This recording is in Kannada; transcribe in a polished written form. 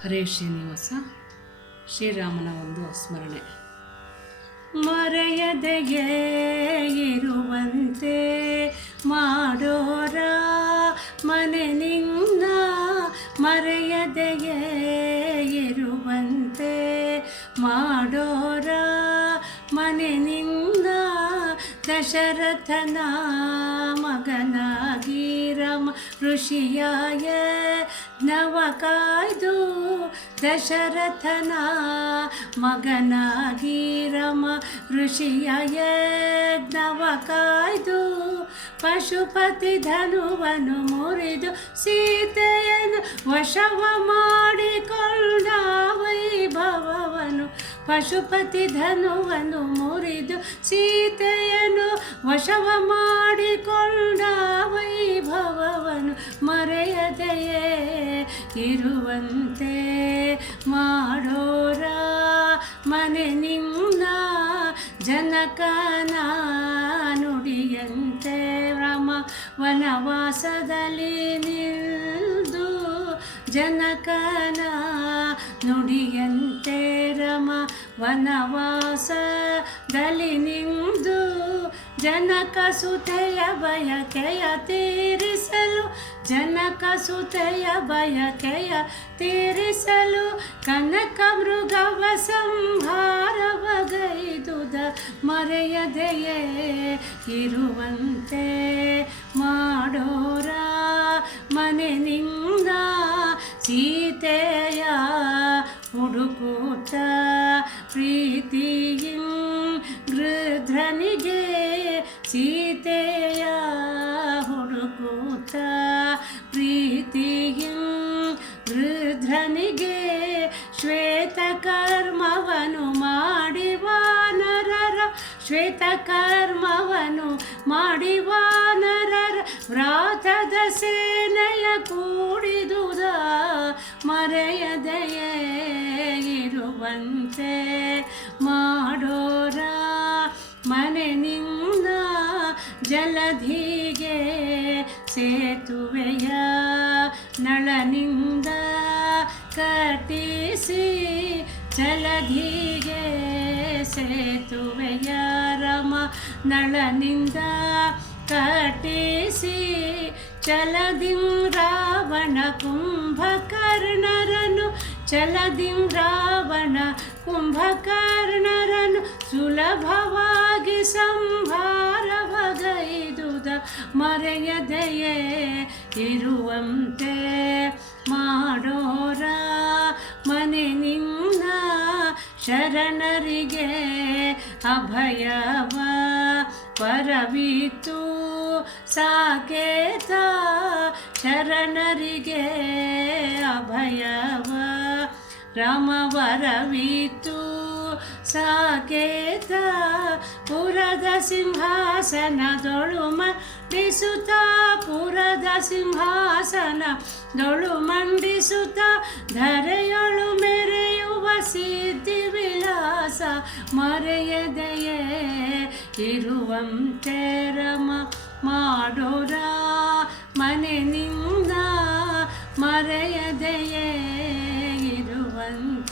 ಹರೇ ಶ್ರೀನಿವಾಸ. ಶ್ರೀರಾಮನ ಒಂದು ಸ್ಮರಣೆ. ಮರೆಯದೆಯೇ ಇರುವಂತೆ ಮಾಡೋರ ಮನೆ ನಿನ್ನ, ಮರೆಯದೆಯೇ ಇರುವಂತೆ ಮಾಡೋರ ಮನೆ ನಿನ್ನ, ದಶರಥನ ಮಗನಾಗಿ ರಾಮ ಋಷಿಯಾಯ ನವ ಕಾಯ್ದು, ದಶರಥನ ಮಗನಾಗಿ ರಾಮ ಋಷಿಯಾಯ ನವ ಕಾಯ್ದು, ಪಶುಪತಿ ಧನುವನ್ನು ಮುರಿದು ಸೀತೆಯನ್ನು ವಶವ ಮಾಡಿಕೊಂಡ ವೈಭವವನು, ಪಶುಪತಿ ಧನುವನ್ನು ಮುರಿದು ಸೀತೆಯನ್ನು ವಶವ ಮಾಡಿಕೊಂಡ ವೈಭವವನು, ಮರೆಯದೆಯೇ ಇರುವಂತೆ ಮಾಡೋರ ಮನೆ ನಿನ್ನ, ಜನಕನ ನುಡಿಯಂತೆ ರಾಮ ವನವಾಸದಲ್ಲಿ ನಿಲ್ದು, ಜನಕನ ನುಡಿಯಂತೆ ರಾಮ ವನವಾಸದಲ್ಲಿ ನಿಂದು, ಜನಕ ಸುತೆಯ ಬಯಕೆಯ ತೀರಿಸಲು, ಜನಕ ಸುತೆಯ ಬಯಕೆಯ ತೀರಿಸಲು, ಕನಕ ಮೃಗವ ಸಂಹಾರವಗೈದುದ, ಮರೆಯದೆಯೇ ಇರುವಂತೆ ಮಾಡೋರ ಮನೆ ನಿಂದ, ಸೀತೆಯ ಹುಡುಕೂತ ಪ್ರೀತಿಯಿಂ ಗೃಧ್ರನಿಗೆ, ಸೀತೆಯ ಹುಡುಕೂತ ಪ್ರೀತಿಯಿಂ ಗೃಧ್ರನಿಗೆ, ಶ್ವೇತಕರ್ಮವನು ಮಾಡಿ ವಾನರರ, ಶ್ವೇತಕರ್ಮವನು ಮಾಡಿ ವಾನರರ ವ್ರಾತದ ಸೇನೆಯ ಕೂಡಿದುದ, ಮರೆಯದೆಯೇ ಇರುವಂತೆ ಮಾಡೋರ ಮನೆ ನಿನ್ನ, ಜಲಧಿಗೆ ಸೇತುವೆಯ ನಳನಿಂದ ಕಟ್ಟಿಸಿ, ಜಲಧಿಗೆ ಸೇತುವೆಯ ರಾಮ ನಳನಿಂದ ಕಟ್ಟಿಸಿ, ಚಲದಿಂ ರಾವಣ ಕುಂಭಕರ್ಣರನು, ಚಲದಿಂ ರಾವಣ ಕುಂಭಕರ್ಣರನು ಸುಲಭವಾಗಿ ಸಂಹಾರವಗೈದುದ, ಮರೆಯದೆಯೇ ಇರುವಂತೆ ಮಾಡೋರ ಮನೆ ನಿನ್ನ, ಶರಣರಿಗೆ ಅಭಯವ ವರವಿತು ಸಾಕೇತ, ಶರಣರಿಗೆ ಅಭಯವ ರಾಮ ವರವಿತು ಸಾಕೇತ, ಪುರದ ಸಿಂಹಾಸನದೊಳು ಮಂಡಿಸುತ್ತ, ಪುರದ ಸಿಂಹಾಸನದೊಳು ಮಂಡಿಸುತ್ತ, ಧರೆಯೊಳು ಮೆರೆಯುವ ಸಿದ್ಧಿ ವಿಲಾಸ, ಮರೆಯದೆಯೇ ಇರುವಂತೆ ರಮ ಮಾಡೋರ ಮನೆ ನಿನ್ನ, ಮರೆಯದೆಯೇ ಇರುವಂತೆ